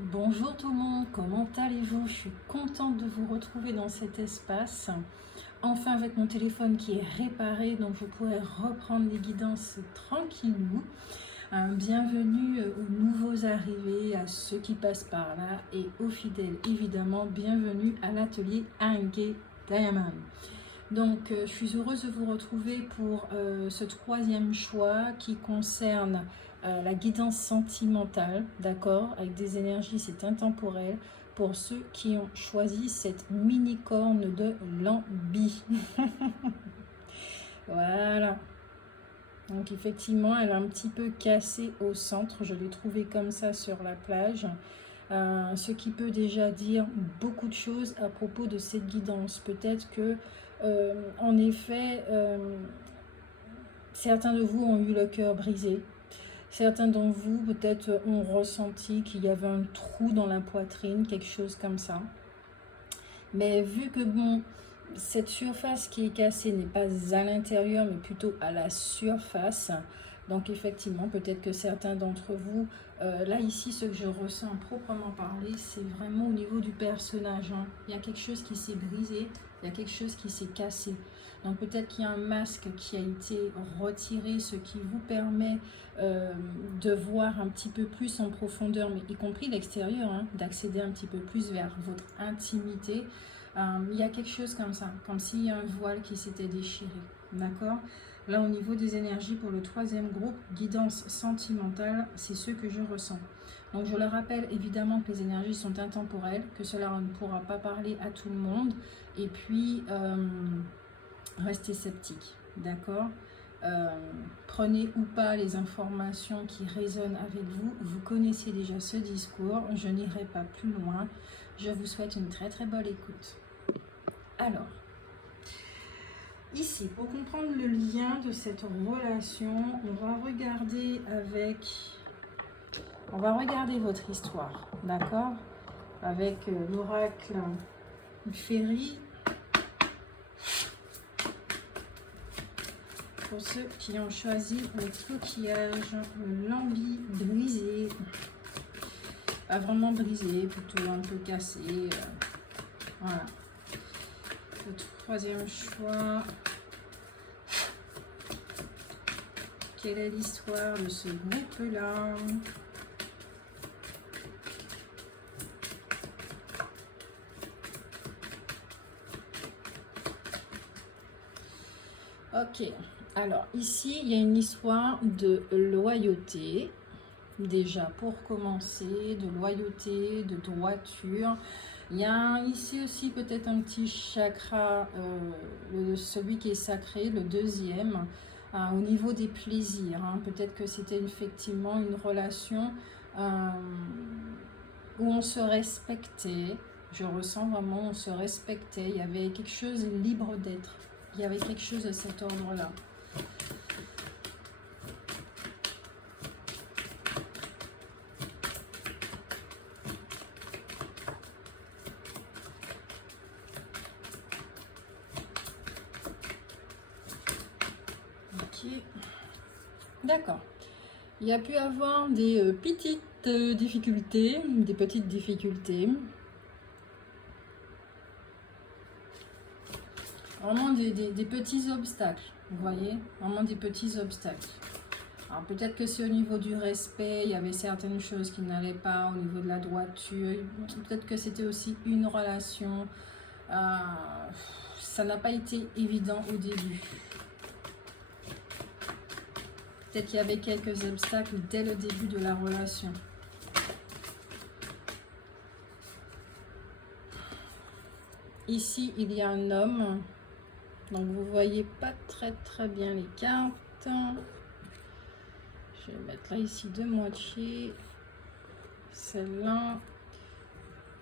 Bonjour tout le monde, comment allez-vous? Je suis contente de vous retrouver dans cet espace. Enfin avec mon téléphone qui est réparé, donc je pourrai reprendre les guidances tranquillou. Bienvenue aux nouveaux arrivés, à ceux qui passent par là et aux fidèles évidemment, bienvenue à l'atelier Ange Diamond. Donc je suis heureuse de vous retrouver pour ce troisième choix qui concerne la guidance sentimentale, d'accord, avec des énergies, c'est intemporel, pour ceux qui ont choisi cette mini-corne de Lambi. Voilà. Donc effectivement, elle est un petit peu cassée au centre, je l'ai trouvée comme ça sur la plage. Ce qui peut déjà dire beaucoup de choses à propos de cette guidance. Peut-être que, en effet, certains de vous ont eu le cœur brisé. Certains d'entre vous, peut-être, ont ressenti qu'il y avait un trou dans la poitrine, quelque chose comme ça. Mais vu que, bon, cette surface qui est cassée n'est pas à l'intérieur, mais plutôt à la surface. Donc, effectivement, peut-être que certains d'entre vous, là, ici, ce que je ressens proprement parler, c'est vraiment au niveau du personnage. Hein. Il y a quelque chose qui s'est brisé, il y a quelque chose qui s'est cassé. Donc, peut-être qu'il y a un masque qui a été retiré, ce qui vous permet de voir un petit peu plus en profondeur, mais y compris l'extérieur, hein, d'accéder un petit peu plus vers votre intimité. Il y a quelque chose comme ça, comme s'il y a un voile qui s'était déchiré, d'accord? Là, au niveau des énergies pour le troisième groupe, guidance sentimentale, c'est ce que je ressens. Donc, je le rappelle évidemment que les énergies sont intemporelles, que cela ne pourra pas parler à tout le monde, et puis, restez sceptique, d'accord? Prenez ou pas les informations qui résonnent avec vous. Vous connaissez déjà ce discours, je n'irai pas plus loin. Je vous souhaite une très très bonne écoute. Alors, ici, pour comprendre le lien de cette relation, on va regarder votre histoire, d'accord? Avec l'oracle Féry. Pour ceux qui ont choisi le coquillage, le lambi brisé, pas vraiment brisé, plutôt un peu cassé. Voilà. Le troisième choix. Quelle est l'histoire de ce groupe-là? Ok. Alors, ici, il y a une histoire de loyauté. Déjà, pour commencer, de loyauté, de droiture. Il y a ici aussi peut-être un petit chakra, celui qui est sacré, le deuxième, au niveau des plaisirs. Hein. Peut-être que c'était effectivement une relation où on se respectait. Je ressens vraiment, on se respectait. Il y avait quelque chose de libre d'être. Il y avait quelque chose de cet ordre-là. D'accord. Il y a pu avoir des petites difficultés, Vraiment des petits obstacles, vous voyez, vraiment des petits obstacles. Alors peut-être que c'est au niveau du respect, il y avait certaines choses qui n'allaient pas, au niveau de la droiture, peut-être que c'était aussi une relation, ça n'a pas été évident au début. Peut-être qu'il y avait quelques obstacles dès le début de la relation. Ici, il y a un homme. Donc, vous ne voyez pas très bien les cartes. Je vais mettre là, ici, de moitié. Celle-là.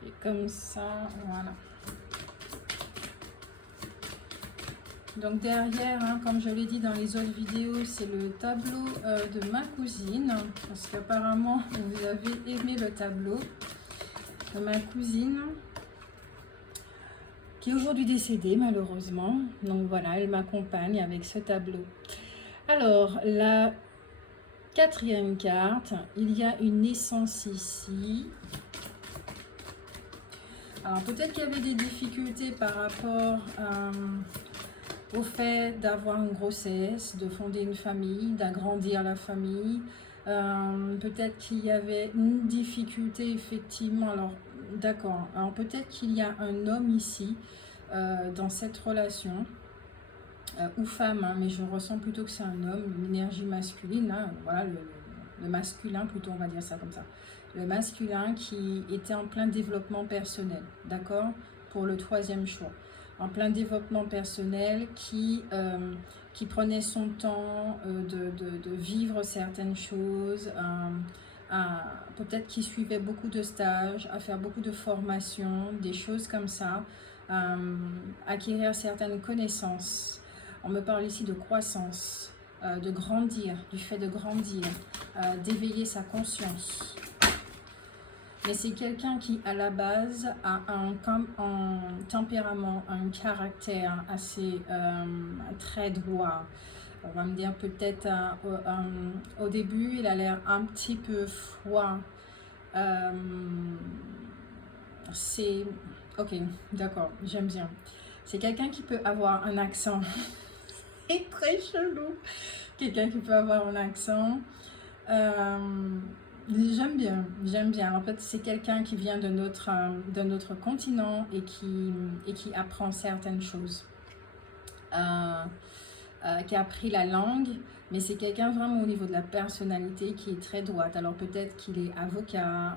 Et comme ça, voilà. Donc derrière, hein, comme je l'ai dit dans les autres vidéos, c'est le tableau de ma cousine. Parce qu'apparemment, vous avez aimé le tableau de ma cousine. Qui est aujourd'hui décédée malheureusement. Donc voilà, elle m'accompagne avec ce tableau. Alors, la quatrième carte, il y a une naissance ici. Alors peut-être qu'il y avait des difficultés par rapport au fait d'avoir une grossesse, de fonder une famille, d'agrandir la famille. Peut-être qu'il y avait une difficulté effectivement. Alors d'accord, alors peut-être qu'il y a un homme ici dans cette relation. Ou femme, hein, mais je ressens plutôt que c'est un homme, une énergie masculine, hein, voilà, le masculin plutôt, on va dire ça comme ça. Le masculin qui était en plein développement personnel, d'accord, pour le troisième choix. En plein développement personnel qui prenait son temps de vivre certaines choses, peut-être qui suivait beaucoup de stages, à faire beaucoup de formations, des choses comme ça, acquérir certaines connaissances. On me parle ici de croissance, de grandir, du fait de grandir, d'éveiller sa conscience. Mais c'est quelqu'un qui, à la base, a un tempérament, un caractère assez très droit. On va me dire peut-être au début, il a l'air un petit peu froid. C'est... Ok, d'accord, j'aime bien. C'est quelqu'un qui peut avoir un accent. C'est très chelou. Quelqu'un qui peut avoir un accent. J'aime bien, j'aime bien. En fait, c'est quelqu'un qui vient de notre continent et qui apprend certaines choses. Qui a appris la langue, mais c'est quelqu'un vraiment au niveau de la personnalité qui est très droite. Alors peut-être qu'il est avocat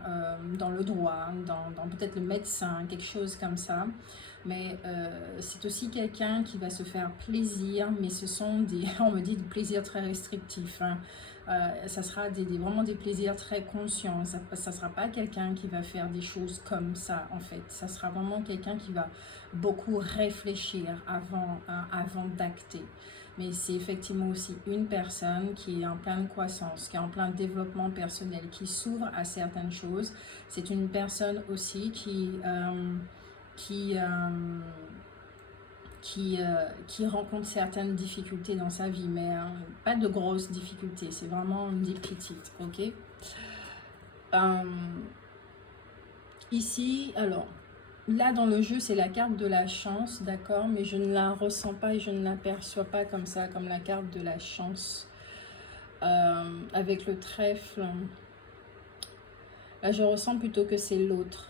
dans le droit, dans peut-être le médecin, quelque chose comme ça. Mais c'est aussi quelqu'un qui va se faire plaisir, mais ce sont des, on me dit, des plaisirs très restrictifs. Hein. Ça sera vraiment des plaisirs très conscients. Ça ne sera pas quelqu'un qui va faire des choses comme ça, en fait. Ça sera vraiment quelqu'un qui va beaucoup réfléchir avant d'acter. Mais c'est effectivement aussi une personne qui est en pleine croissance, qui est en plein développement personnel, qui s'ouvre à certaines choses. C'est une personne aussi qui rencontre certaines difficultés dans sa vie, mais pas de grosses difficultés, c'est vraiment des petites, ok. Ici, alors, là dans le jeu, c'est la carte de la chance, d'accord, mais je ne la ressens pas et je ne l'aperçois pas comme ça, comme la carte de la chance. Avec le trèfle, là je ressens plutôt que c'est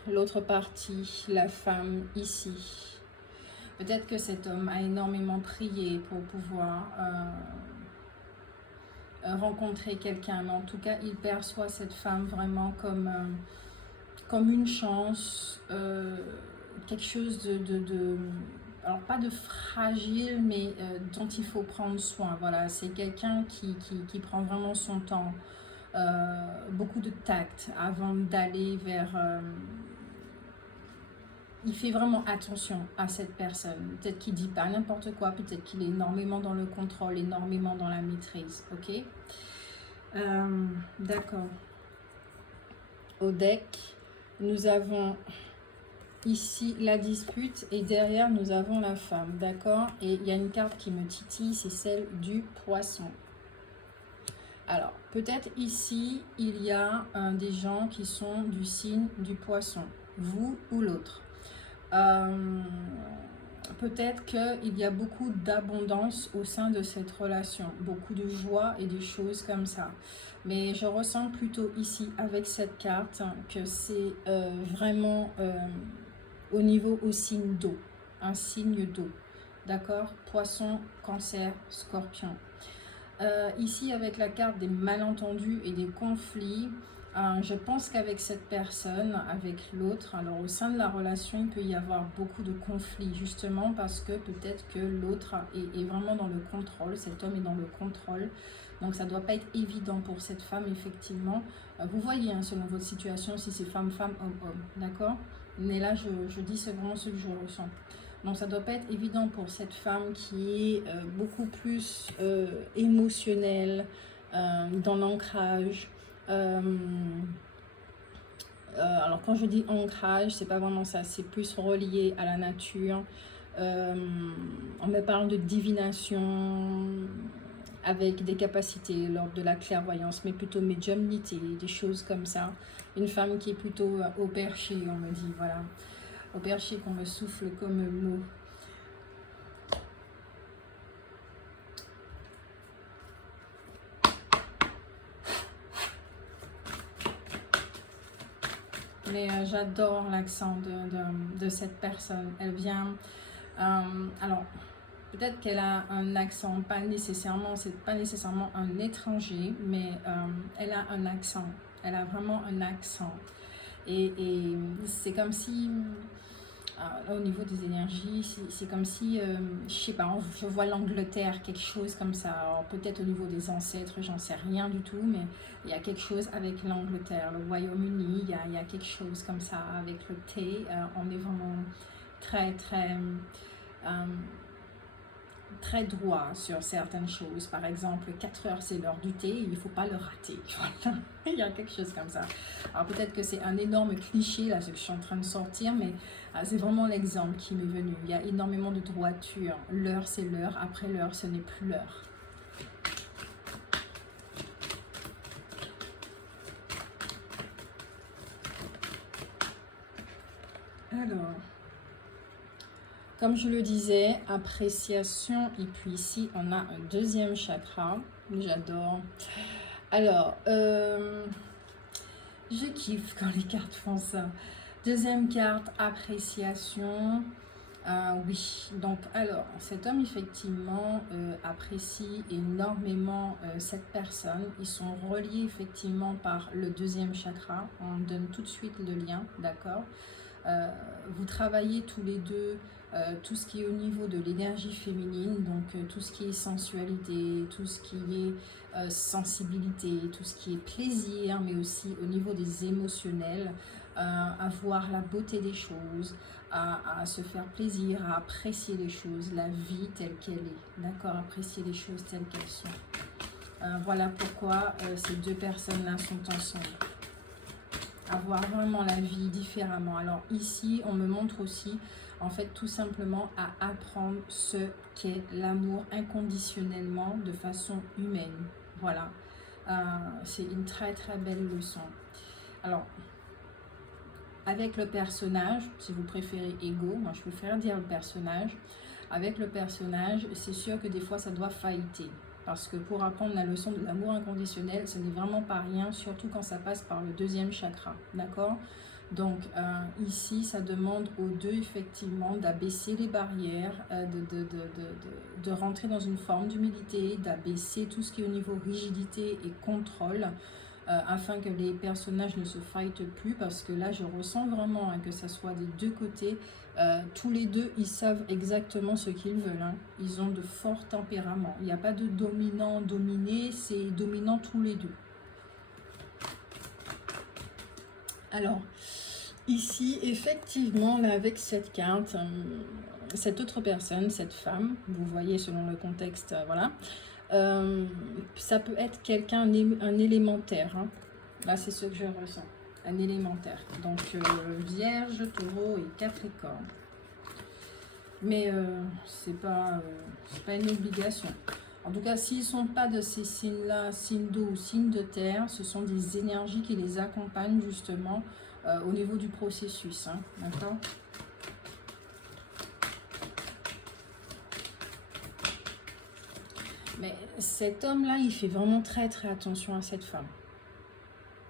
l'autre partie, la femme ici. Peut-être que cet homme a énormément prié pour pouvoir rencontrer quelqu'un, mais en tout cas, il perçoit cette femme vraiment comme une chance, quelque chose alors pas de fragile, mais dont il faut prendre soin. Voilà, c'est quelqu'un qui prend vraiment son temps, beaucoup de tact avant d'aller vers... il fait vraiment attention à cette personne. Peut-être qu'il ne dit pas n'importe quoi, peut-être qu'il est énormément dans le contrôle, énormément dans la maîtrise. Ok, d'accord. Au deck, nous avons ici la dispute et derrière nous avons la femme. D'accord, et il y a une carte qui me titille, c'est celle du poisson. Alors, peut-être ici, il y a des gens qui sont du signe du poisson, vous ou l'autre. Peut-être qu'il y a beaucoup d'abondance au sein de cette relation, beaucoup de joie et des choses comme ça. Mais je ressens plutôt ici avec cette carte que c'est vraiment au niveau au signe d'eau, un signe d'eau. D'accord? Poisson, cancer, scorpion. Ici avec la carte des malentendus et des conflits, je pense qu'avec cette personne, avec l'autre, alors au sein de la relation, il peut y avoir beaucoup de conflits, justement parce que peut-être que l'autre est vraiment dans le contrôle, cet homme est dans le contrôle, donc ça ne doit pas être évident pour cette femme, effectivement. Vous voyez, hein, selon votre situation, si c'est femme, femme, homme, homme, d'accord? Mais là, je dis c'est vraiment ce que je ressens. Donc ça ne doit pas être évident pour cette femme qui est beaucoup plus émotionnelle, dans l'ancrage. Alors quand je dis ancrage, c'est pas vraiment ça, c'est plus relié à la nature. On me parle de divination avec des capacités lors de la clairvoyance, mais plutôt médiumnité, des choses comme ça. Une femme qui est plutôt au perché, on me dit, voilà. au perché qu'on me souffle comme mot. Mais j'adore l'accent de cette personne. Elle vient... alors, peut-être qu'elle a un accent, pas nécessairement, c'est pas nécessairement un étranger, mais elle a un accent. Elle a vraiment un accent. Et c'est comme si, au niveau des énergies, c'est comme si, je sais pas, je vois l'Angleterre, quelque chose comme ça. Alors peut-être au niveau des ancêtres, j'en sais rien du tout, mais il y a quelque chose avec l'Angleterre, le Royaume-Uni, il y a quelque chose comme ça avec le thé. On est vraiment très, très... très droit sur certaines choses. Par exemple, 4 heures c'est l'heure du thé, il ne faut pas le rater. Voilà. Il y a quelque chose comme ça. Alors peut-être que c'est un énorme cliché là ce que je suis en train de sortir, mais c'est vraiment l'exemple qui m'est venu. Il y a énormément de droiture. L'heure c'est l'heure, après l'heure ce n'est plus l'heure. Alors, comme je le disais, appréciation, et puis ici on a un deuxième chakra, j'adore. Alors, je kiffe quand les cartes font ça. Deuxième carte, appréciation. Oui, donc alors, cet homme effectivement apprécie énormément cette personne. Ils sont reliés effectivement par le deuxième chakra. On donne tout de suite le lien, d'accord? Vous travaillez tous les deux tout ce qui est au niveau de l'énergie féminine, donc tout ce qui est sensualité, tout ce qui est sensibilité, tout ce qui est plaisir, mais aussi au niveau des émotionnels, à voir la beauté des choses, à se faire plaisir, à apprécier les choses, la vie telle qu'elle est, d'accord, apprécier les choses telles qu'elles sont. Voilà pourquoi ces deux personnes-là sont ensemble. Avoir vraiment la vie différemment. Alors ici, on me montre aussi, en fait, tout simplement à apprendre ce qu'est l'amour inconditionnellement de façon humaine. Voilà. C'est une très très belle leçon. Alors, avec le personnage, si vous préférez Ego, moi je préfère dire le personnage. Avec le personnage, c'est sûr que des fois ça doit failliter. Parce que pour apprendre la leçon de l'amour inconditionnel, ce n'est vraiment pas rien, surtout quand ça passe par le deuxième chakra, d'accord? Donc ici, ça demande aux deux effectivement d'abaisser les barrières, de rentrer dans une forme d'humilité, d'abaisser tout ce qui est au niveau rigidité et contrôle, afin que les personnages ne se fightent plus, parce que là je ressens vraiment hein, que ça soit des deux côtés, tous les deux ils savent exactement ce qu'ils veulent, hein. Ils ont de forts tempéraments, il n'y a pas de dominant dominé, c'est dominant tous les deux. Alors ici effectivement là avec cette carte, cette autre personne, cette femme, vous voyez selon le contexte, voilà. Ça peut être quelqu'un, un élémentaire, hein. Là c'est ce que je ressens, un élémentaire, donc Vierge, Taureau et Capricorne, mais c'est pas une obligation. En tout cas, s'ils ne sont pas de ces signes-là, signes d'eau ou signes de terre, ce sont des énergies qui les accompagnent justement au niveau du processus, hein, d'accord? Mais cet homme-là, il fait vraiment très très attention à cette femme.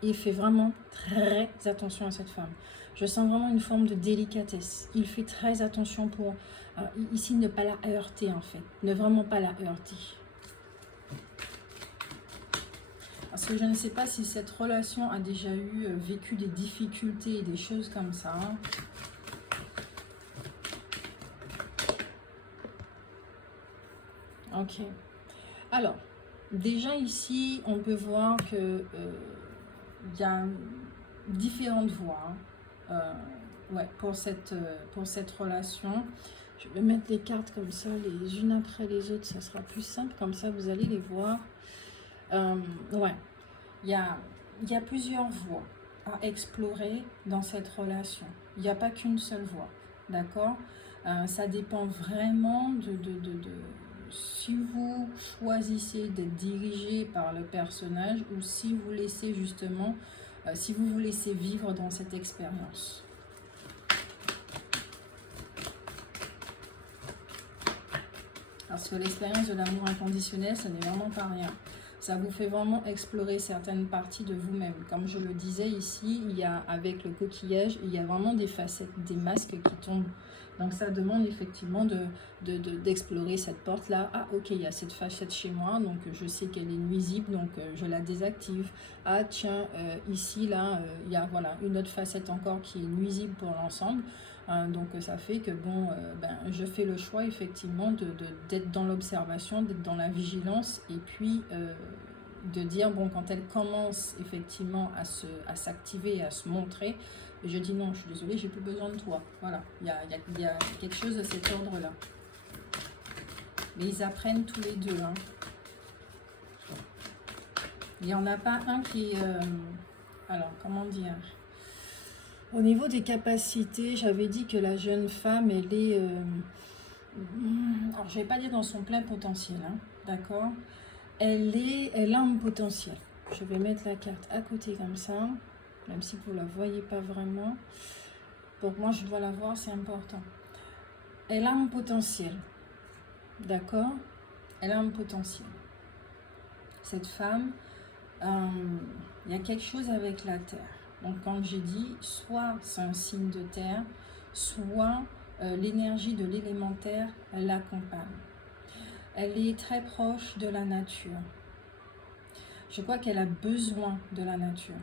Il fait vraiment très attention à cette femme. Je sens vraiment une forme de délicatesse. Il fait très attention pour, ici, ne pas la heurter en fait. Ne vraiment pas la heurter. Parce que je ne sais pas si cette relation a déjà vécu des difficultés et des choses comme ça. Ok. Alors, déjà ici, on peut voir que y a différentes voies ouais, pour cette relation. Je vais mettre les cartes comme ça, les unes après les autres, ça sera plus simple, comme ça vous allez les voir. Ouais, il y a plusieurs voies à explorer dans cette relation. Il n'y a pas qu'une seule voie, d'accord? Ça dépend vraiment si vous choisissez d'être dirigé par le personnage ou si vous laissez justement, si vous vous laissez vivre dans cette expérience. Parce que l'expérience de l'amour inconditionnel, ce n'est vraiment pas rien. Ça vous fait vraiment explorer certaines parties de vous-même. Comme je le disais ici, il y a, avec le coquillage, il y a vraiment des facettes, des masques qui tombent. Donc ça demande effectivement d'explorer cette porte-là. Ah ok, il y a cette facette chez moi, donc je sais qu'elle est nuisible, donc je la désactive. Ah tiens, ici, là, il y a voilà, une autre facette encore qui est nuisible pour l'ensemble. Donc ça fait que bon, je fais le choix effectivement d'être dans l'observation, d'être dans la vigilance et puis de dire bon, quand elle commence effectivement à s'activer, à se montrer, je dis non, je suis désolée, j'ai plus besoin de toi. Voilà, il y a quelque chose de cet ordre-là. Mais ils apprennent tous les deux. Hein. Il n'y en a pas un qui est... alors, comment dire? Au niveau des capacités, j'avais dit que la jeune femme, elle est... alors, je ne vais pas dire dans son plein potentiel, hein, d'accord? Elle a un potentiel. Je vais mettre la carte à côté comme ça, même si vous ne la voyez pas vraiment. Donc, moi, je dois la voir, c'est important. Elle a un potentiel, d'accord? Elle a un potentiel. Cette femme, il y a quelque chose avec la terre. Donc, quand j'ai dit, soit c'est un signe de terre, soit l'énergie de l'élémentaire l'accompagne. Elle est très proche de la nature. Je crois qu'elle a besoin de la nature.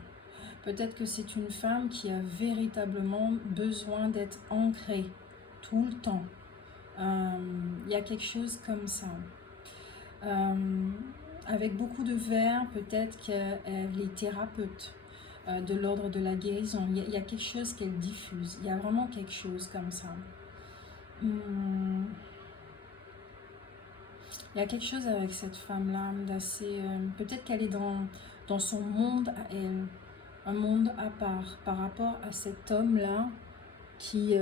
Peut-être que c'est une femme qui a véritablement besoin d'être ancrée tout le temps. Il y a quelque chose comme ça. Avec beaucoup de verre, peut-être qu'elle est thérapeute. De l'ordre de la guérison. Il y a quelque chose qu'elle diffuse. Il y a vraiment quelque chose comme ça. Il y a quelque chose avec cette femme-là d'assez... peut-être qu'elle est dans son monde à elle. Un monde à part par rapport à cet homme-là qui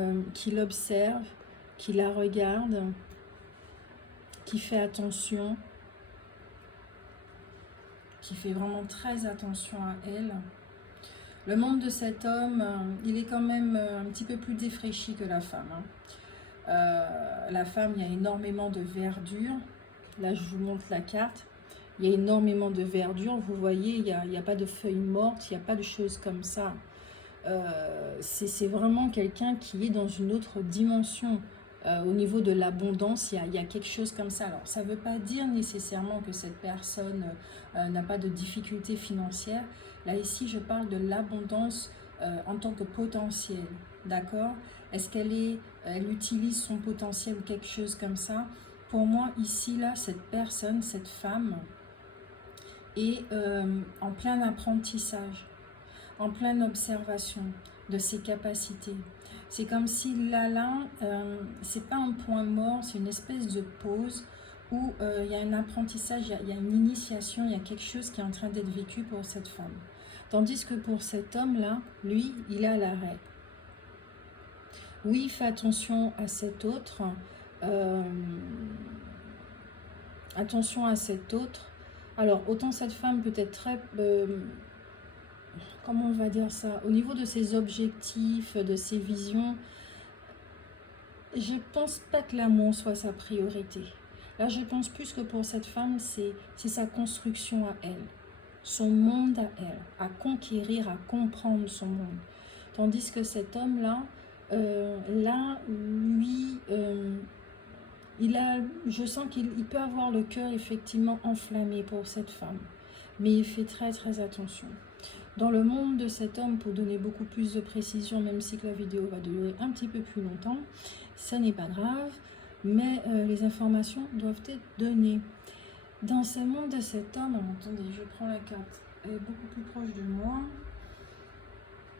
l'observe, qui la regarde, qui fait attention, qui fait vraiment très attention à elle. Le monde de cet homme, il est quand même un petit peu plus défraîchi que la femme. Hein. La femme, il y a énormément de verdure. Là, je vous montre la carte. Il y a énormément de verdure. Vous voyez, il n'y a pas de feuilles mortes, il n'y a pas de choses comme ça. C'est vraiment quelqu'un qui est dans une autre dimension. Au niveau de l'abondance, il y a quelque chose comme ça. Alors, ça ne veut pas dire nécessairement que cette personne n'a pas de difficultés financières. Là, ici, je parle de l'abondance en tant que potentiel. D'accord? Est-ce elle utilise son potentiel ou quelque chose comme ça? Pour moi, ici, là, cette personne, cette femme est en plein apprentissage, en pleine observation de ses capacités. C'est comme si là, c'est pas un point mort, c'est une espèce de pause où il y a un apprentissage, il y a une initiation, il y a quelque chose qui est en train d'être vécu pour cette femme. Tandis que pour cet homme-là, lui, il est à l'arrêt. Oui, il fait attention à cet autre. Attention à cet autre. Alors, autant cette femme peut être très... comment on va dire ça? Au niveau de ses objectifs, de ses visions, je pense pas que l'amour soit sa priorité. Là, je pense plus que pour cette femme, c'est sa construction à elle. Son monde à elle, à conquérir, à comprendre son monde. Tandis que cet homme-là, lui, je sens qu'il peut avoir le cœur effectivement enflammé pour cette femme. Mais il fait très très attention. Dans le monde de cet homme, pour donner beaucoup plus de précision, même si que la vidéo va durer un petit peu plus longtemps, ça n'est pas grave, mais les informations doivent être données. Dans ce monde de cet homme, attendez, je prends la carte, elle est beaucoup plus proche de moi.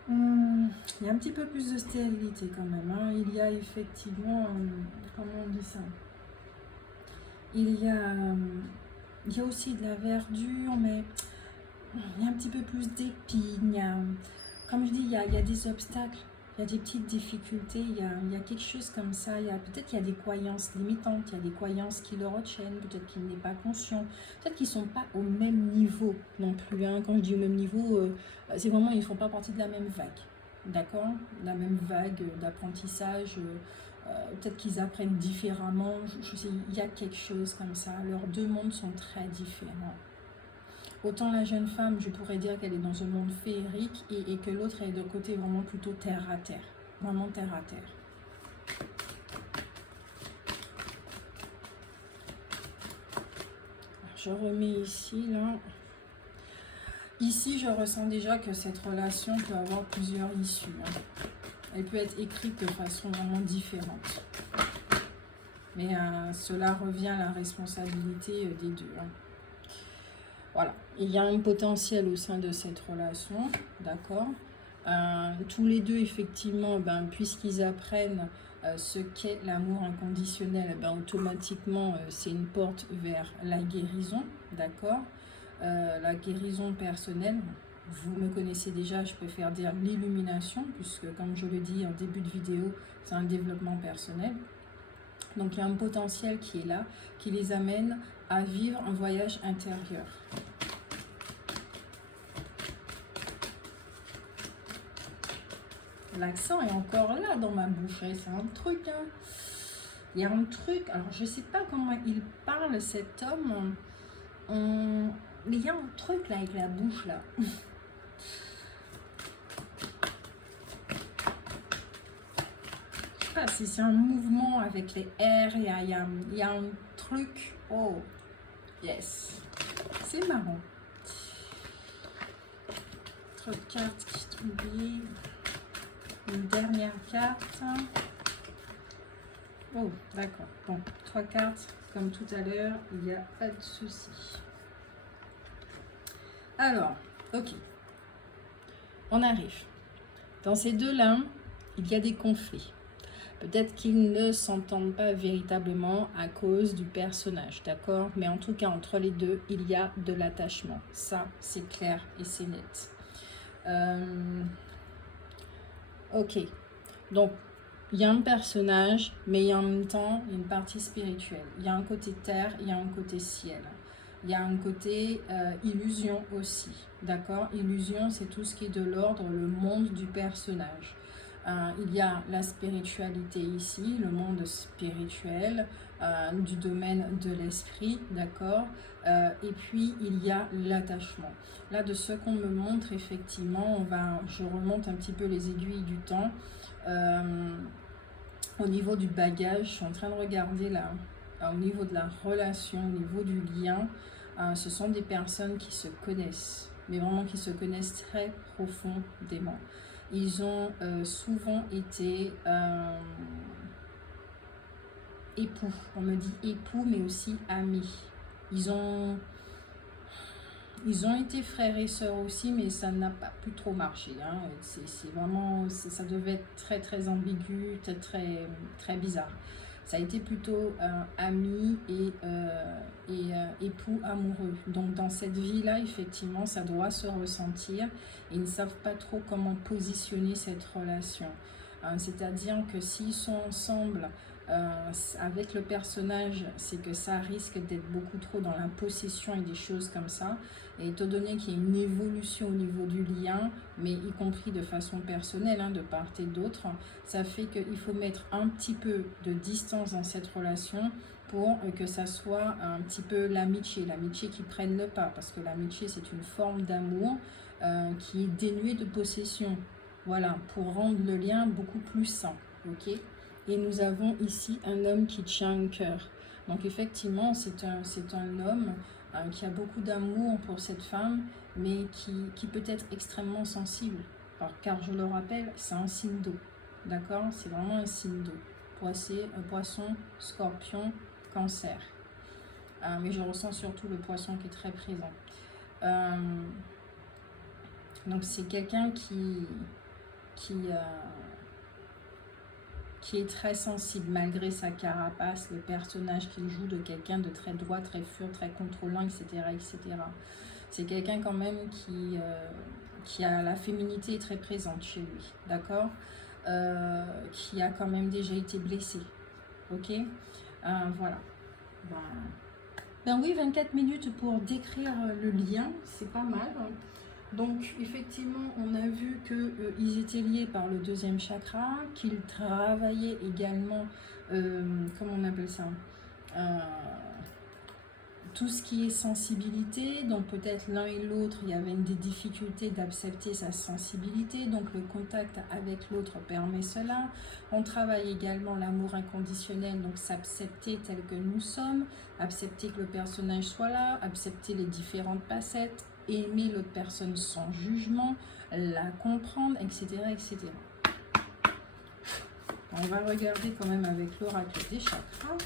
Il y a un petit peu plus de stérilité quand même. Hein. Il y a effectivement, comment on dit ça? Il y a aussi de la verdure, mais il y a un petit peu plus d'épines. Comme je dis, il y a des obstacles. Il y a des petites difficultés, il y a quelque chose comme ça, peut-être qu'il y a des croyances limitantes, il y a des croyances qui le retiennent, peut-être qu'il n'est pas conscient, peut-être qu'ils ne sont pas au même niveau non plus. Hein. Quand je dis au même niveau, c'est vraiment, ils ne font pas partie de la même vague, d'accord? La même vague d'apprentissage, peut-être qu'ils apprennent différemment, je sais, il y a quelque chose comme ça. Leurs deux mondes sont très différents. Autant la jeune femme, je pourrais dire qu'elle est dans un monde féerique et que l'autre est de côté vraiment plutôt terre à terre. Vraiment terre à terre. Je remets ici, là. Ici, je ressens déjà que cette relation peut avoir plusieurs issues. Elle peut être écrite de façon vraiment différente. Mais cela revient à la responsabilité des deux. Voilà. Il y a un potentiel au sein de cette relation. D'accord. Tous les deux, effectivement, puisqu'ils apprennent ce qu'est l'amour inconditionnel, automatiquement, c'est une porte vers la guérison. D'accord. La guérison personnelle. Vous me connaissez déjà, je préfère dire l'illumination, puisque comme je le dis en début de vidéo, c'est un développement personnel. Donc il y a un potentiel qui est là, qui les amène à vivre un voyage intérieur. L'accent est encore là dans ma bouche, c'est un truc. Hein. Il y a un truc, alors je ne sais pas comment il parle cet homme, mais il y a un truc là avec la bouche là. Si c'est un mouvement avec les R, il y a un truc. Oh, yes. C'est marrant. Autre carte qui est tombée. Une dernière carte. Oh, d'accord. Bon, 3 cartes. Comme tout à l'heure, il n'y a pas de souci. Alors, ok. On arrive. Dans ces deux-là, il y a des conflits. Peut-être qu'ils ne s'entendent pas véritablement à cause du personnage, d'accord? Mais en tout cas, entre les deux, il y a de l'attachement. Ça, c'est clair et c'est net. Ok. Donc, il y a un personnage, mais en même temps, il y a une partie spirituelle. Il y a un côté terre, il y a un côté ciel. Il y a un côté illusion aussi, d'accord? Illusion, c'est tout ce qui est de l'ordre, le monde du personnage. Il y a la spiritualité ici, le monde spirituel, du domaine de l'esprit, d'accord, et puis il y a l'attachement. Là, de ce qu'on me montre, effectivement, je remonte un petit peu les aiguilles du temps. Au niveau du bagage, je suis en train de regarder là, au niveau de la relation, au niveau du lien, ce sont des personnes qui se connaissent, mais vraiment qui se connaissent très profondément. Ils ont souvent été époux, on me dit époux, mais aussi amis. Ils ont été frères et sœurs aussi, mais ça n'a pas pu trop marcher. Hein. C'est vraiment, ça devait être très très ambigu, très très bizarre. Ça a été plutôt amis et époux amoureux. Donc dans cette vie-là, effectivement, ça doit se ressentir. Ils ne savent pas trop comment positionner cette relation. C'est-à-dire que s'ils sont ensemble avec le personnage, c'est que ça risque d'être beaucoup trop dans la possession et des choses comme ça. Et étant donné qu'il y a une évolution au niveau du lien, mais y compris de façon personnelle, de part et d'autre, ça fait qu'il faut mettre un petit peu de distance dans cette relation pour que ça soit un petit peu l'amitié qui prenne le pas, parce que l'amitié c'est une forme d'amour qui est dénuée de possession, voilà, pour rendre le lien beaucoup plus sain, ok. Et nous avons ici un homme qui tient un cœur, donc effectivement c'est un homme qui a beaucoup d'amour pour cette femme, mais qui peut être extrêmement sensible, car je le rappelle, c'est un signe d'eau, d'accord, c'est vraiment un signe d'eau, poisson, scorpion, cancer, mais je ressens surtout le poisson qui est très présent. Donc c'est quelqu'un qui est très sensible malgré sa carapace, le personnage qu'il joue de quelqu'un de très droit, très fur, très contrôlant, etc. etc. C'est quelqu'un quand même qui a la féminité très présente chez lui, d'accord, qui a quand même déjà été blessé, ok, voilà. Ben oui, 24 minutes pour décrire le lien, c'est pas mal. Donc, effectivement, on a vu qu'ils étaient liés par le deuxième chakra, qu'ils travaillaient également, comment on appelle ça, euh, tout ce qui est sensibilité. Donc, peut-être l'un et l'autre, il y avait des difficultés d'accepter sa sensibilité. Donc, le contact avec l'autre permet cela. On travaille également l'amour inconditionnel, donc s'accepter tel que nous sommes, accepter que le personnage soit là, accepter les différentes facettes, aimer l'autre personne sans jugement, la comprendre, etc., etc. On va regarder quand même avec l'oracle des chakras.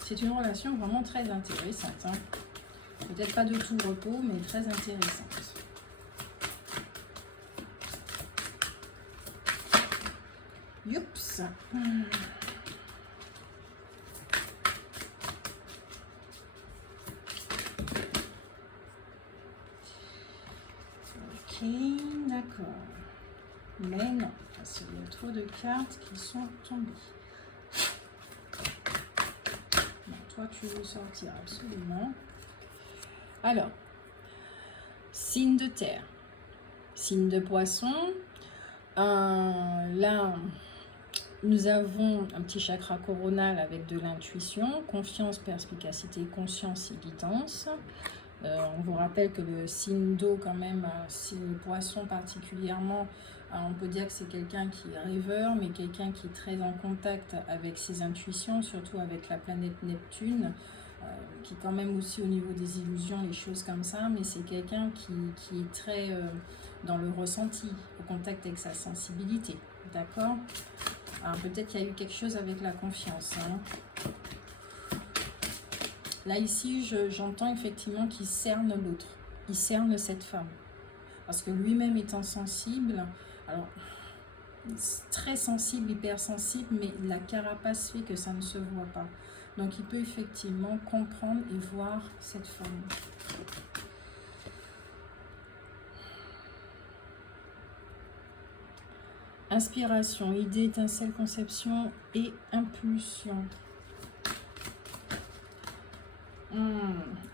C'est une relation vraiment très intéressante. Hein. Peut-être pas de tout repos, mais très intéressante. Youps. Ok, d'accord. Mais non, parce qu'il y a trop de cartes qui sont tombées. Non, toi, tu veux sortir absolument. Alors, signe de terre, signe de poisson. Là, nous avons un petit chakra coronal avec de l'intuition, confiance, perspicacité, conscience et guidance. On vous rappelle que le signe d'eau, quand même, signe poisson particulièrement, on peut dire que c'est quelqu'un qui est rêveur, mais quelqu'un qui est très en contact avec ses intuitions, surtout avec la planète Neptune, qui quand même aussi au niveau des illusions, les choses comme ça, mais c'est quelqu'un qui est très dans le ressenti, au contact avec sa sensibilité, d'accord? Alors peut-être qu'il y a eu quelque chose avec la confiance, hein. Là, ici, j'entends effectivement qu'il cerne l'autre. Il cerne cette femme. Parce que lui-même étant sensible, alors, très sensible, hypersensible, mais la carapace fait que ça ne se voit pas. Donc, il peut effectivement comprendre et voir cette femme. Inspiration, idée, étincelle, conception et impulsion.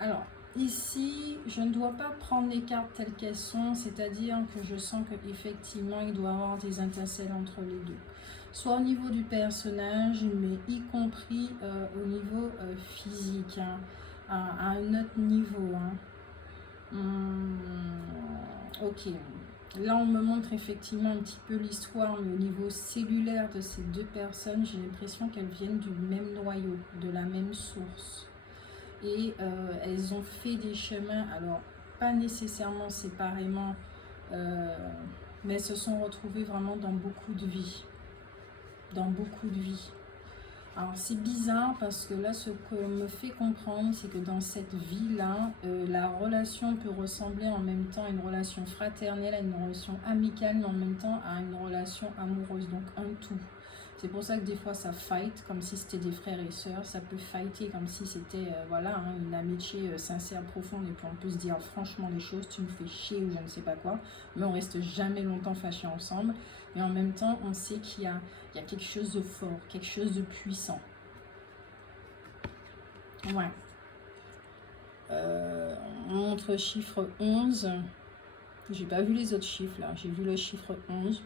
Alors, ici, je ne dois pas prendre les cartes telles qu'elles sont, c'est-à-dire que je sens qu'effectivement, il doit y avoir des étincelles entre les deux. Soit au niveau du personnage, mais y compris au niveau physique, hein, à un autre niveau. Hein. Ok. Là, on me montre effectivement un petit peu l'histoire, mais au niveau cellulaire de ces deux personnes, j'ai l'impression qu'elles viennent du même noyau, de la même source. Et elles ont fait des chemins, alors pas nécessairement séparément, mais elles se sont retrouvées vraiment dans beaucoup de vies. Dans beaucoup de vies. Alors c'est bizarre parce que là, ce que me fait comprendre, c'est que dans cette vie-là, la relation peut ressembler en même temps à une relation fraternelle, à une relation amicale, mais en même temps à une relation amoureuse, donc un tout. C'est pour ça que des fois ça fight, comme si c'était des frères et sœurs, ça peut fighter comme si c'était voilà, hein, une amitié sincère, profonde, et puis on peut se dire franchement les choses, tu me fais chier ou je ne sais pas quoi, mais on reste jamais longtemps fâchés ensemble, mais en même temps on sait qu'il y a quelque chose de fort, quelque chose de puissant. Ouais. On montre chiffre 11. J'ai pas vu les autres chiffres là, j'ai vu le chiffre 11.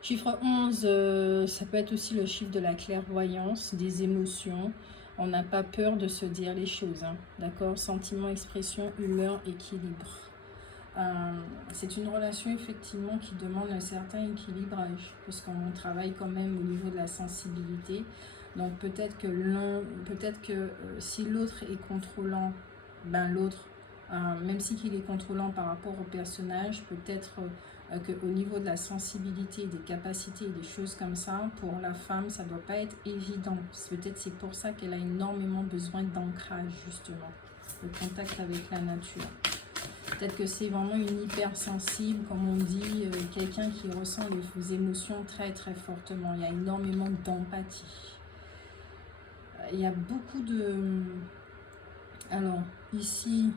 Chiffre 11, ça peut être aussi le chiffre de la clairvoyance, des émotions. On n'a pas peur de se dire les choses, hein, d'accord? Sentiment, expression, humeur, équilibre. C'est une relation effectivement qui demande un certain équilibrage, parce qu'on travaille quand même au niveau de la sensibilité. Donc peut-être que si l'autre est contrôlant, ben l'autre, même si qu'il est contrôlant par rapport au personnage, peut-être qu'au niveau de la sensibilité, des capacités et des choses comme ça, pour la femme, ça ne doit pas être évident. Peut-être c'est pour ça qu'elle a énormément besoin d'ancrage, justement, le contact avec la nature. Peut-être que c'est vraiment une hypersensible, comme on dit, quelqu'un qui ressent les émotions très très fortement. Il y a énormément d'empathie. Il y a beaucoup de... Alors, ici,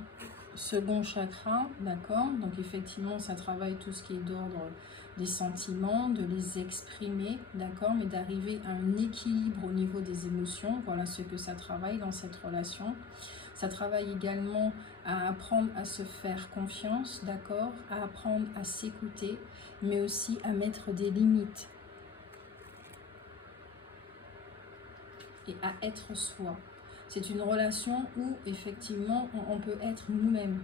second chakra, d'accord? Donc, effectivement, ça travaille tout ce qui est d'ordre des sentiments, de les exprimer, d'accord? Mais d'arriver à un équilibre au niveau des émotions. Voilà ce que ça travaille dans cette relation. Ça travaille également à apprendre à se faire confiance, d'accord, à apprendre à s'écouter, mais aussi à mettre des limites et à être soi. C'est une relation où effectivement on peut être nous-mêmes.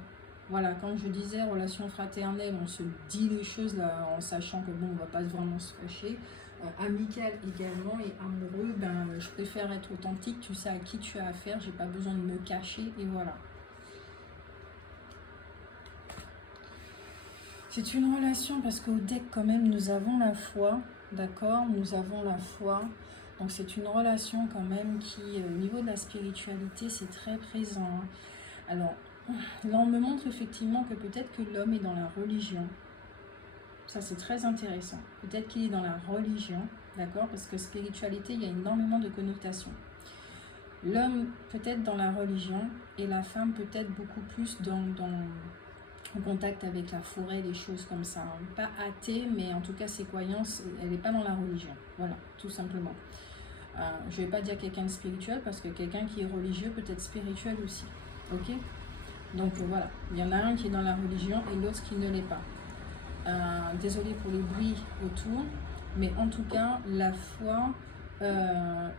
Voilà, comme je disais, relation fraternelle, on se dit les choses là, en sachant que bon, on va pas vraiment se fâcher. Amical également et amoureux, ben, je préfère être authentique, tu sais à qui tu as affaire, j'ai pas besoin de me cacher et voilà. C'est une relation parce qu'au deck quand même nous avons la foi, d'accord, nous avons la foi. Donc c'est une relation quand même qui, au niveau de la spiritualité, c'est très présent. Alors, là on me montre effectivement que peut-être que l'homme est dans la religion. Ça c'est très intéressant. Peut-être qu'il est dans la religion, d'accord, parce que spiritualité, il y a énormément de connotations. L'homme peut-être dans la religion et la femme peut-être beaucoup plus en contact avec la forêt, des choses comme ça. Pas athée, mais en tout cas ses croyances, elle n'est pas dans la religion. Voilà, tout simplement. Je ne vais pas dire quelqu'un de spirituel parce que quelqu'un qui est religieux peut être spirituel aussi. Ok? Donc voilà, il y en a un qui est dans la religion et l'autre qui ne l'est pas. Désolée pour les bruits autour, mais en tout cas, la foi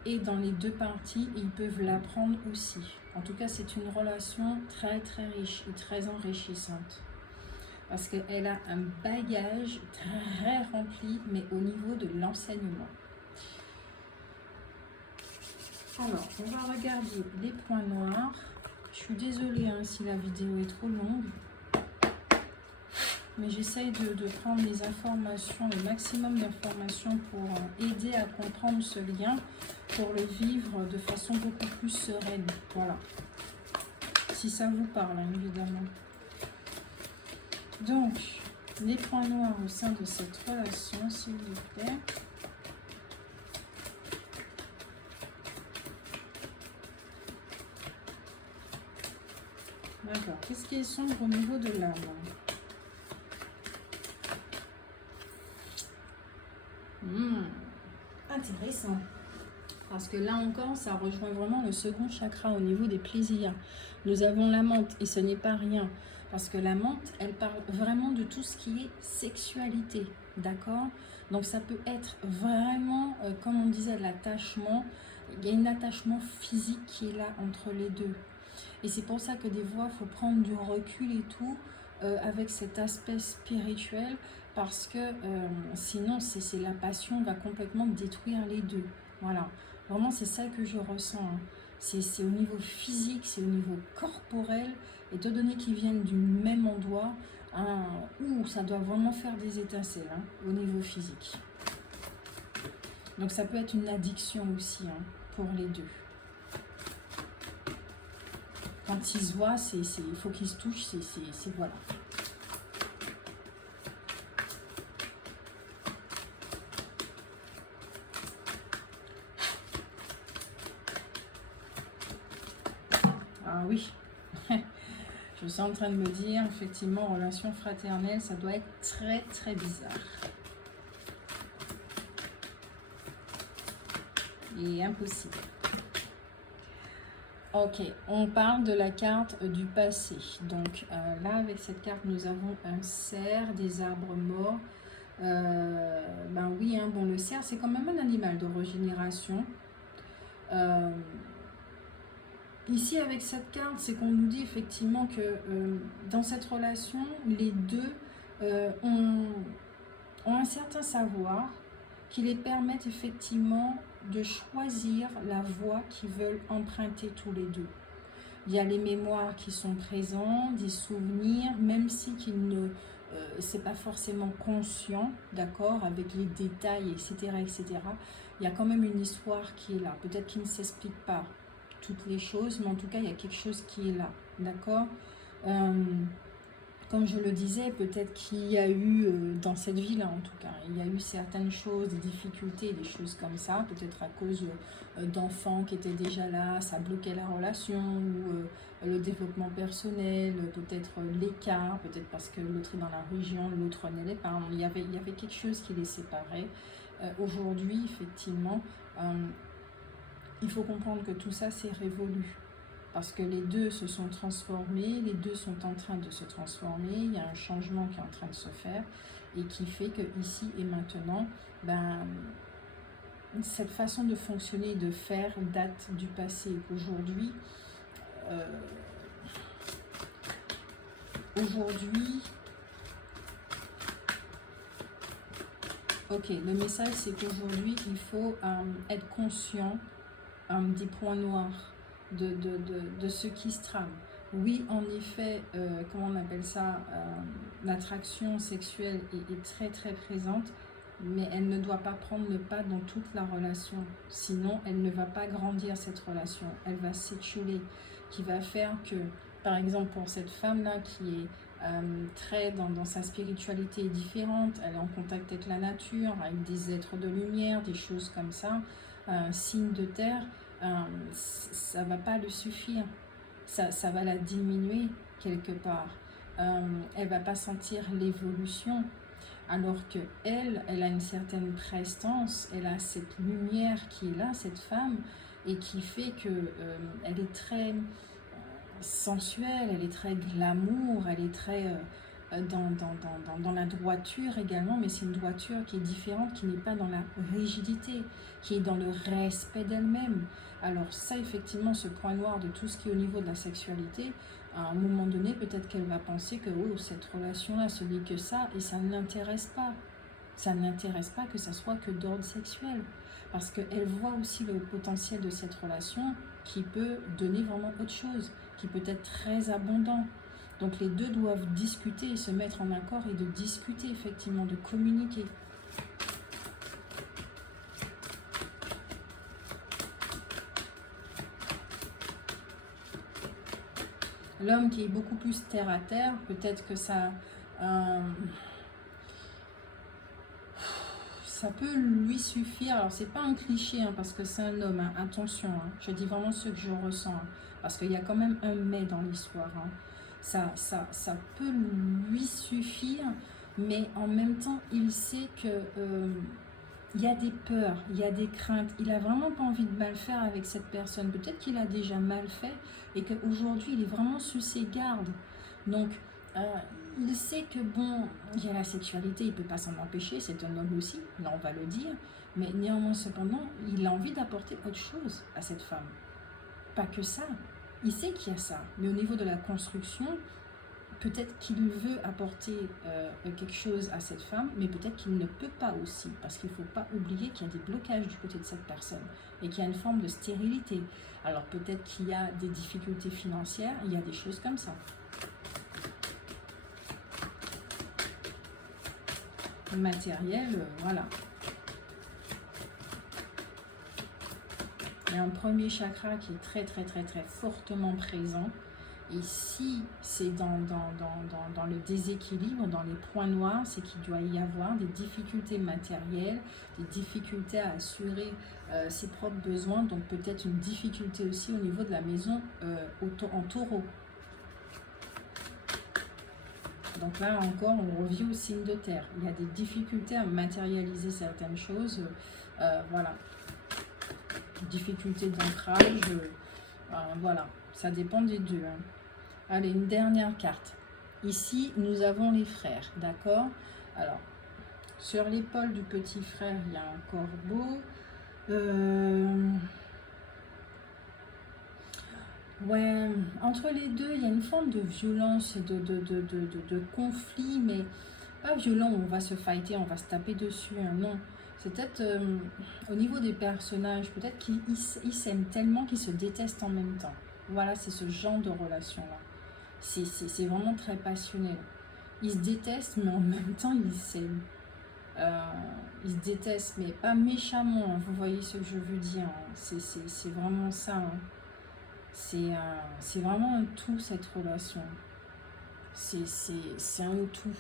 est dans les deux parties et ils peuvent l'apprendre aussi. En tout cas, c'est une relation très très riche et très enrichissante. Parce qu'elle a un bagage très rempli, mais au niveau de l'enseignement. Alors, on va regarder les points noirs. Je suis désolée hein, si la vidéo est trop longue. Mais j'essaye de prendre les informations, le maximum d'informations pour aider à comprendre ce lien, pour le vivre de façon beaucoup plus sereine. Voilà. Si ça vous parle, hein, évidemment. Donc, les points noirs au sein de cette relation, s'il vous plaît. D'accord. Qu'est-ce qui est sombre au niveau de l'âme? Intéressant. Parce que là encore, ça rejoint vraiment le second chakra au niveau des plaisirs. Nous avons la menthe et ce n'est pas rien. Parce que la menthe, elle parle vraiment de tout ce qui est sexualité. D'accord? Donc ça peut être vraiment, comme on disait, l'attachement. Il y a un attachement physique qui est là entre les deux. Et c'est pour ça que des fois, il faut prendre du recul et tout avec cet aspect spirituel. Parce que sinon, c'est la passion va complètement détruire les deux. Voilà. Vraiment, c'est ça que je ressens. Hein. C'est au niveau physique, c'est au niveau corporel. Étant donné qu'ils viennent du même endroit, hein, où ça doit vraiment faire des étincelles hein, au niveau physique. Donc ça peut être une addiction aussi hein, pour les deux. Quand ils se voient, il faut qu'ils se touchent, c'est voilà. Ah oui, je suis en train de me dire, effectivement, relation fraternelle, ça doit être très très bizarre. Et impossible. Ok, on parle de la carte du passé. Donc là, avec cette carte, nous avons un cerf, des arbres morts. Ben oui, hein, bon, le cerf, c'est quand même un animal de régénération. Ici, avec cette carte, c'est qu'on nous dit effectivement que dans cette relation, les deux ont un certain savoir qui les permettent effectivement de choisir la voie qu'ils veulent emprunter tous les deux. Il y a les mémoires qui sont présents, des souvenirs, même si c'est pas forcément conscient, d'accord, avec les détails, etc., etc. Il y a quand même une histoire qui est là. Peut-être qu'il ne s'explique pas toutes les choses, mais en tout cas, il y a quelque chose qui est là, d'accord. Comme je le disais, peut-être qu'il y a eu, dans cette vie-là en tout cas, il y a eu certaines choses, des difficultés, des choses comme ça, peut-être à cause d'enfants qui étaient déjà là, ça bloquait la relation, ou le développement personnel, peut-être l'écart, peut-être parce que l'autre est dans la religion, l'autre ne l'est pas. Il y avait quelque chose qui les séparait. Aujourd'hui, effectivement, il faut comprendre que tout ça, c'est révolu. parce que les deux se sont transformés, les deux sont en train de se transformer, il y a un changement qui est en train de se faire et qui fait que ici et maintenant, ben, cette façon de fonctionner et de faire date du passé. Aujourd'hui, ok, le message c'est qu'aujourd'hui, il faut être conscient des points noirs, de ce qui se trame. Oui, en effet, comment on appelle ça, l'attraction sexuelle est très très présente, mais elle ne doit pas prendre le pas dans toute la relation. Sinon, elle ne va pas grandir cette relation. Elle va s'étioler, qui va faire que, par exemple, pour cette femme-là qui est très dans sa spiritualité différente, elle est en contact avec la nature, avec des êtres de lumière, des choses comme ça, signe de terre, ça va pas le suffire, ça va la diminuer quelque part. Elle va pas sentir l'évolution, alors que elle a une certaine prestance, elle a cette lumière qui est là, cette femme, et qui fait que elle est très sensuelle, elle est très glamour, elle est très dans la droiture également, mais c'est une droiture qui est différente, qui n'est pas dans la rigidité, qui est dans le respect d'elle-même. Alors ça, effectivement, ce point noir de tout ce qui est au niveau de la sexualité, à un moment donné, peut-être qu'elle va penser que oh, cette relation-là, ce n'est que ça, et ça ne l'intéresse pas. Ça ne l'intéresse pas que ça soit que d'ordre sexuel, parce qu'elle voit aussi le potentiel de cette relation qui peut donner vraiment autre chose, qui peut être très abondant. Donc les deux doivent discuter et se mettre en accord et de discuter effectivement, de communiquer. L'homme qui est beaucoup plus terre à terre, peut-être que ça peut lui suffire. Alors c'est pas un cliché hein, parce que c'est un homme, hein. Attention, hein. Je dis vraiment ce que je ressens, hein, parce qu'il y a quand même un mais dans l'histoire. Hein. Ça peut lui suffire, mais en même temps il sait que il y a des peurs, il y a des craintes, il a vraiment pas envie de mal faire avec cette personne. Peut-être qu'il a déjà mal fait et qu'aujourd'hui il est vraiment sous ses gardes. Donc il sait que bon, il y a la sexualité, il ne peut pas s'en empêcher, c'est un homme aussi, là on va le dire, mais néanmoins cependant, il a envie d'apporter autre chose à cette femme. Pas que ça, il sait qu'il y a ça, mais au niveau de la construction, peut-être qu'il veut apporter quelque chose à cette femme, mais peut-être qu'il ne peut pas aussi, parce qu'il ne faut pas oublier qu'il y a des blocages du côté de cette personne, et qu'il y a une forme de stérilité. Alors peut-être qu'il y a des difficultés financières, il y a des choses comme ça. Matériel, voilà. Il y a un premier chakra qui est très fortement présent. Et si c'est dans le déséquilibre, dans les points noirs, c'est qu'il doit y avoir des difficultés matérielles, des difficultés à assurer ses propres besoins, donc peut-être une difficulté aussi au niveau de la maison en taureau. Donc là encore, on revient au signe de terre. Il y a des difficultés à matérialiser certaines choses. Voilà. Difficultés d'ancrage. Voilà. Ça dépend des deux. Hein. Allez, une dernière carte. Ici, nous avons les frères. D'accord? Alors, sur l'épaule du petit frère, il y a un corbeau. Ouais, entre les deux, il y a une forme de violence et de conflit, mais pas violent où on va se fighter, on va se taper dessus, hein, non. C'est peut-être au niveau des personnages, peut-être qu'ils s'aiment tellement qu'ils se détestent en même temps. Voilà, c'est ce genre de relation-là. C'est vraiment très passionné. Ils se détestent, mais en même temps, ils s'aiment. Ils se détestent, mais pas méchamment, hein, vous voyez ce que je veux dire. Hein. C'est vraiment ça, hein. C'est vraiment un tout, cette relation. C'est un tout.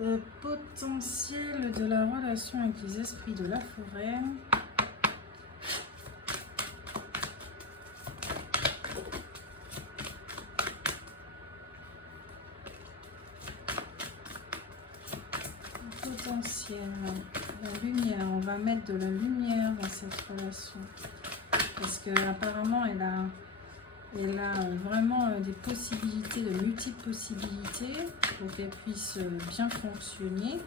Le potentiel de la relation avec les esprits de la forêt. potentiel. La lumière, on va mettre de la lumière dans cette relation. Parce qu'apparemment, elle a vraiment des possibilités, de multiples possibilités pour qu'elle puisse bien fonctionner.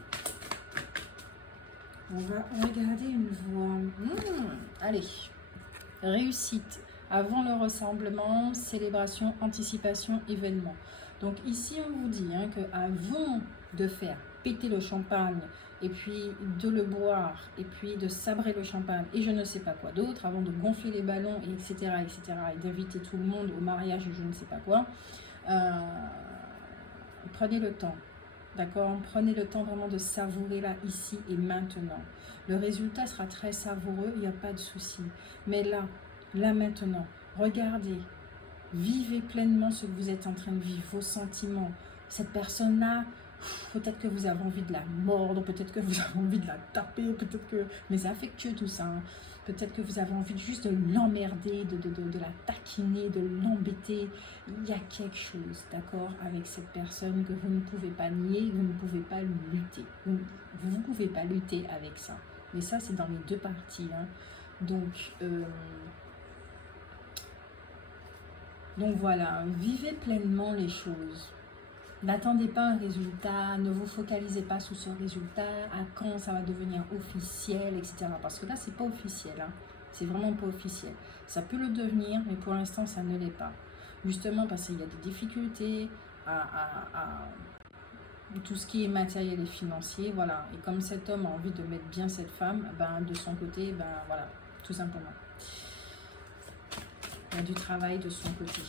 On va regarder une voie. Allez, réussite. Avant le rassemblement, célébration, anticipation, événement. Donc ici, on vous dit qu'avant de faire péter le champagne, et puis de le boire, et puis de sabrer le champagne, et je ne sais pas quoi d'autre, avant de gonfler les ballons, etc., et d'inviter tout le monde au mariage, je ne sais pas quoi, prenez le temps, d'accord? Prenez le temps vraiment de savourer là, ici et maintenant. Le résultat sera très savoureux, il n'y a pas de souci. Mais là maintenant, regardez, vivez pleinement ce que vous êtes en train de vivre, vos sentiments. Cette personne-là, peut-être que vous avez envie de la mordre, peut-être que vous avez envie de la taper, peut-être que... Mais c'est affectueux tout ça. Hein. Peut-être que vous avez envie juste de l'emmerder, de la taquiner, de l'embêter. Il y a quelque chose, d'accord, avec cette personne que vous ne pouvez pas nier, vous ne pouvez pas lutter. Vous ne pouvez pas lutter avec ça. Mais ça, c'est dans les deux parties. Hein. Donc voilà, vivez pleinement les choses. N'attendez pas un résultat, ne vous focalisez pas sur ce résultat, à quand ça va devenir officiel, etc. Parce que là, c'est pas officiel, hein. C'est vraiment pas officiel. Ça peut le devenir, mais pour l'instant, ça ne l'est pas. Justement parce qu'il y a des difficultés à tout ce qui est matériel et financier, voilà. Et comme cet homme a envie de mettre bien cette femme, ben, de son côté, ben voilà, tout simplement. Il y a du travail de son côté.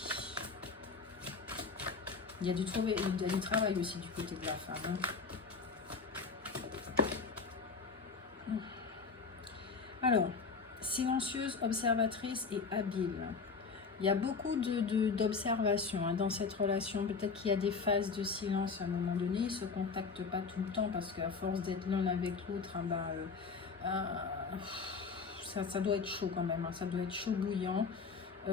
Il y a du travail aussi du côté de la femme. Hein. Alors, silencieuse, observatrice et habile. Il y a beaucoup d'observations dans cette relation. Peut-être qu'il y a des phases de silence à un moment donné. Ils ne se contactent pas tout le temps parce qu'à force d'être l'un avec l'autre, ça doit être chaud quand même. Hein, ça doit être chaud bouillant. On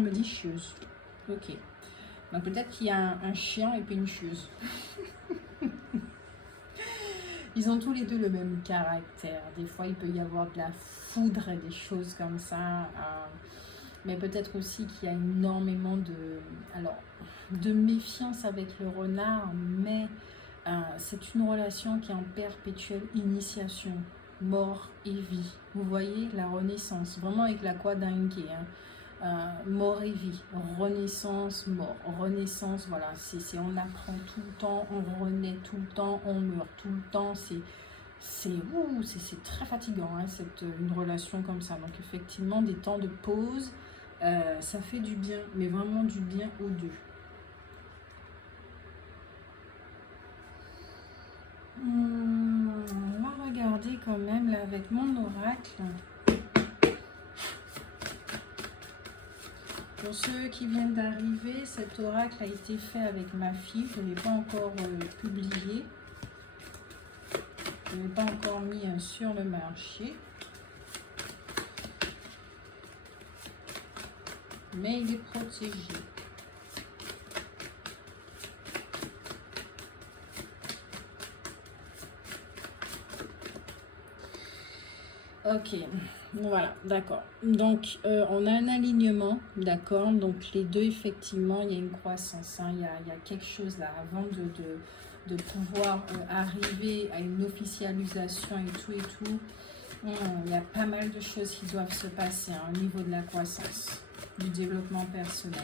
me dit chieuse. Ok. Donc peut-être qu'il y a un chien et puis une chieuse. Ils ont tous les deux le même caractère. Des fois, il peut y avoir de la foudre et des choses comme ça. Mais peut-être aussi qu'il y a énormément de méfiance avec le renard. Mais c'est une relation qui est en perpétuelle initiation. Mort et vie. Vous voyez la renaissance. Vraiment avec la quoi dingue. Mort et vie, renaissance, mort, renaissance, voilà, on apprend tout le temps, on renaît tout le temps, on meurt tout le temps, c'est très fatigant, hein, une relation comme ça. Donc effectivement, des temps de pause, ça fait du bien, mais vraiment du bien aux deux. On va regarder quand même là avec mon oracle. Pour ceux qui viennent d'arriver, cet oracle a été fait avec ma fille. Je ne l'ai pas encore publié. Je ne l'ai pas encore mis sur le marché. Mais il est protégé. Ok, voilà, d'accord. Donc, on a un alignement, d'accord. Donc, les deux, effectivement, il y a une croissance. Hein, il y a quelque chose là, avant de pouvoir arriver à une officialisation et tout. Il y a pas mal de choses qui doivent se passer hein, au niveau de la croissance, du développement personnel.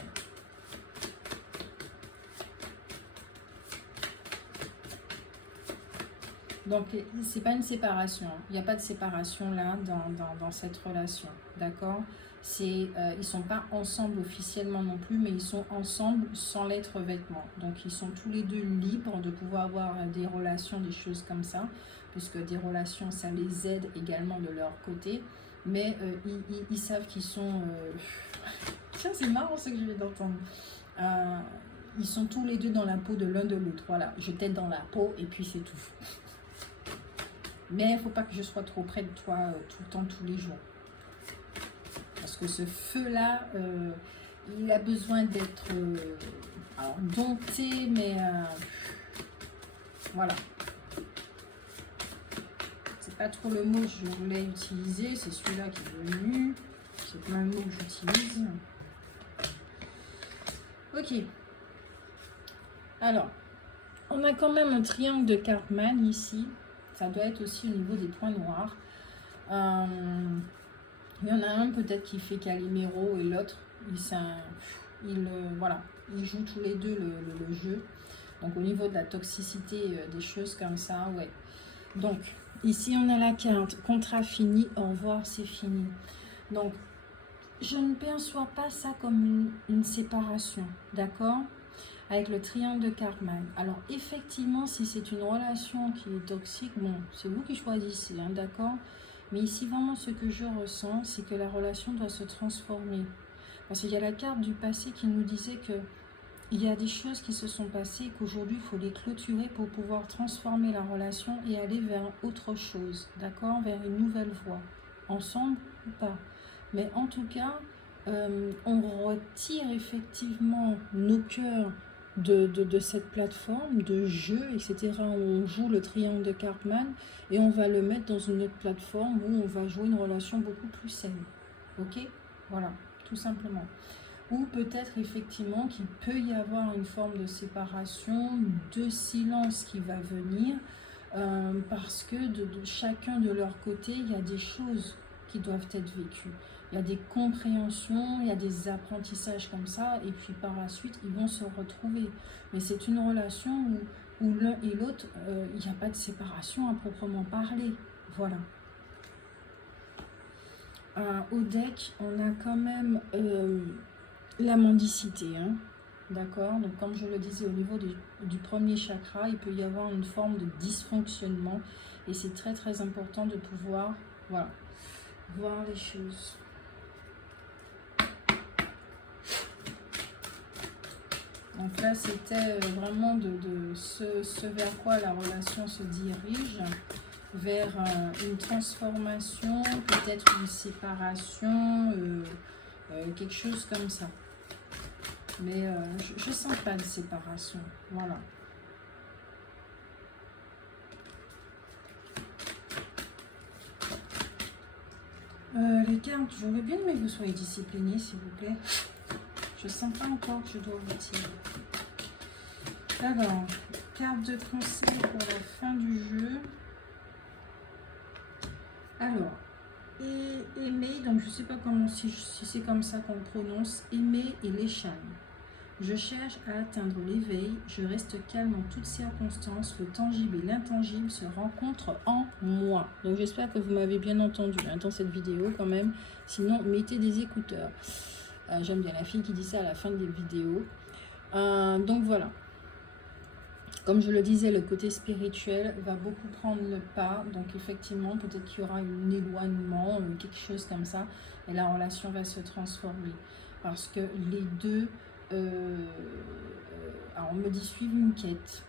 Donc, c'est pas une séparation. Il n'y a pas de séparation là dans cette relation. D'accord? Ils ne sont pas ensemble officiellement non plus, mais ils sont ensemble sans l'être vêtement. Donc, ils sont tous les deux libres de pouvoir avoir des relations, des choses comme ça, puisque des relations, ça les aide également de leur côté. Mais ils savent qu'ils sont... Tiens, c'est marrant ce que je viens d'entendre. Ils sont tous les deux dans la peau de l'un de l'autre. Voilà, je t'aide dans la peau et puis c'est tout. Mais il ne faut pas que je sois trop près de toi tout le temps, tous les jours. Parce que ce feu-là, il a besoin d'être dompté, mais voilà. pas trop le mot que je voulais utiliser, c'est celui-là qui est venu. C'est plein de mots que j'utilise. Ok. Alors, on a quand même un triangle de Cartman ici. Ça doit être aussi au niveau des points noirs. Il y en a un peut-être qui fait Calimero et l'autre, voilà, ils jouent tous les deux le jeu. Donc au niveau de la toxicité, des choses comme ça, ouais. Donc ici on a la carte contrat fini, au revoir, c'est fini. Donc je ne perçois pas ça comme une séparation, d'accord? Avec le triangle de Cartman. Alors effectivement, si c'est une relation qui est toxique, bon, c'est vous qui choisissez, hein, d'accord? Mais ici, vraiment, ce que je ressens, c'est que la relation doit se transformer. Parce qu'il y a la carte du passé qui nous disait que il y a des choses qui se sont passées et qu'aujourd'hui, il faut les clôturer pour pouvoir transformer la relation et aller vers autre chose, d'accord? Vers une nouvelle voie. Ensemble ou pas. Mais en tout cas, on retire effectivement nos cœurs de cette plateforme de jeu, etc. On joue le triangle de Cartman et on va le mettre dans une autre plateforme où on va jouer une relation beaucoup plus saine. Ok? Voilà, tout simplement. Ou peut-être effectivement qu'il peut y avoir une forme de séparation, de silence qui va venir, parce que de chacun de leur côté, il y a des choses qui doivent être vécues. Il y a des compréhensions, il y a des apprentissages comme ça, et puis par la suite, ils vont se retrouver. Mais c'est une relation où l'un et l'autre, il n'y a pas de séparation à proprement parler. Voilà. Au deck, on a quand même la mendicité, hein. D'accord? Donc comme je le disais, au niveau du premier chakra, il peut y avoir une forme de dysfonctionnement, et c'est très très important de pouvoir, voilà, voir les choses. Donc là, c'était vraiment de ce vers quoi la relation se dirige, vers une transformation, peut-être une séparation, quelque chose comme ça. Mais je ne sens pas de séparation, voilà. Les cartes, j'aurais bien aimé que vous soyez disciplinés, s'il vous plaît. Je ne sens pas encore que je dois vous tirer. Alors, carte de conseil pour la fin du jeu. Alors, aimer, donc je ne sais pas comment, si c'est comme ça qu'on prononce, aimer et l'échelle. Je cherche à atteindre l'éveil, je reste calme en toutes circonstances, le tangible et l'intangible se rencontrent en moi. Donc j'espère que vous m'avez bien entendu dans cette vidéo quand même, sinon mettez des écouteurs. J'aime bien la fille qui dit ça à la fin des vidéos. Donc voilà. Comme je le disais, le côté spirituel va beaucoup prendre le pas. Donc effectivement, peut-être qu'il y aura un éloignement, quelque chose comme ça. Et la relation va se transformer. Parce que les deux, alors on me dit suivre une quête,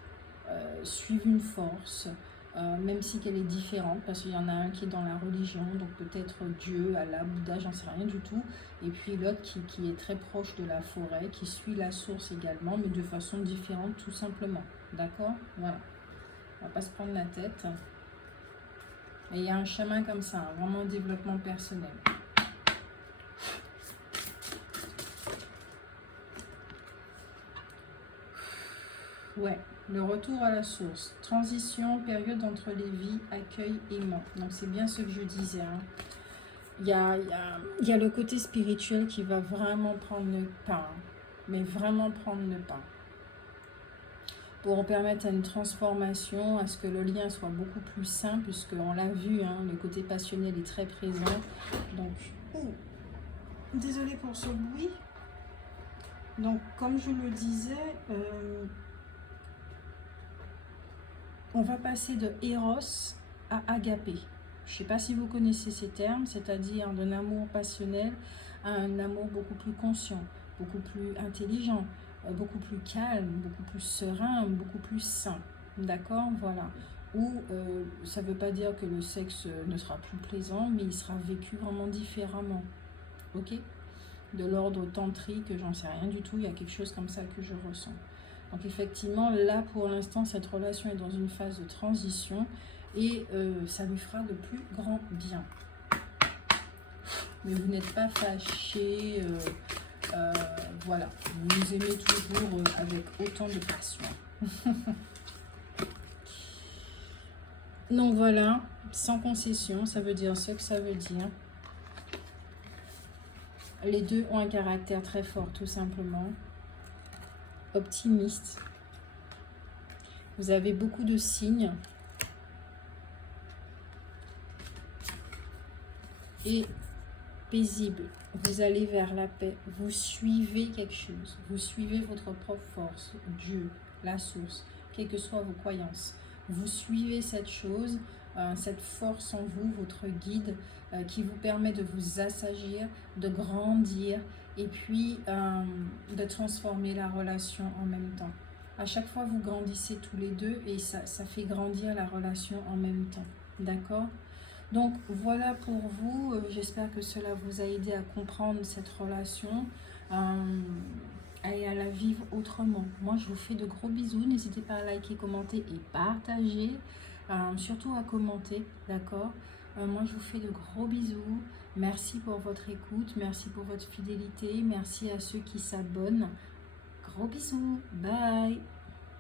suivre une force, même si qu'elle est différente. Parce qu'il y en a un qui est dans la religion, donc peut-être Dieu, Allah, Bouddha, j'en sais rien du tout. Et puis l'autre qui est très proche de la forêt, qui suit la source également, mais de façon différente tout simplement. D'accord? Voilà. On va pas se prendre la tête. Et il y a un chemin comme ça, vraiment développement personnel. Ouais, le retour à la source. Transition, période entre les vies, accueil et mort. Donc c'est bien ce que je disais. Hein. Il y a le côté spirituel qui va vraiment prendre le pas. Hein. Mais vraiment prendre le pas. Pour permettre à une transformation, à ce que le lien soit beaucoup plus sain, puisqu'on l'a vu, hein, le côté passionnel est très présent. Donc, désolée pour ce bruit. Donc, comme je le disais, on va passer de Eros à Agapé. Je ne sais pas si vous connaissez ces termes, c'est-à-dire d'un amour passionnel à un amour beaucoup plus conscient, beaucoup plus intelligent, beaucoup plus calme, beaucoup plus serein, beaucoup plus sain. D'accord? Voilà. Ou ça ne veut pas dire que le sexe ne sera plus plaisant, mais il sera vécu vraiment différemment. Ok? De l'ordre tantrique, j'en sais rien du tout, il y a quelque chose comme ça que je ressens. Donc effectivement, là pour l'instant, cette relation est dans une phase de transition et ça lui fera de plus grand bien. Mais vous n'êtes pas fâché, voilà, vous nous aimez toujours avec autant de passion. Donc voilà, sans concession, ça veut dire ce que ça veut dire. Les deux ont un caractère très fort, tout simplement. Optimiste. Vous avez beaucoup de signes. Et paisible. Vous allez vers la paix. Vous suivez quelque chose. Vous suivez votre propre force. Dieu, la source, quelles que soient vos croyances. Vous suivez cette chose, cette force en vous, votre guide, qui vous permet de vous assagir, de grandir et puis de transformer la relation en même temps. À chaque fois, vous grandissez tous les deux et ça fait grandir la relation en même temps. D'accord ? Donc voilà pour vous, j'espère que cela vous a aidé à comprendre cette relation et à la vivre autrement. Moi je vous fais de gros bisous, n'hésitez pas à liker, commenter et partager, surtout à commenter, d'accord. Moi je vous fais de gros bisous, merci pour votre écoute, merci pour votre fidélité, merci à ceux qui s'abonnent, gros bisous, bye.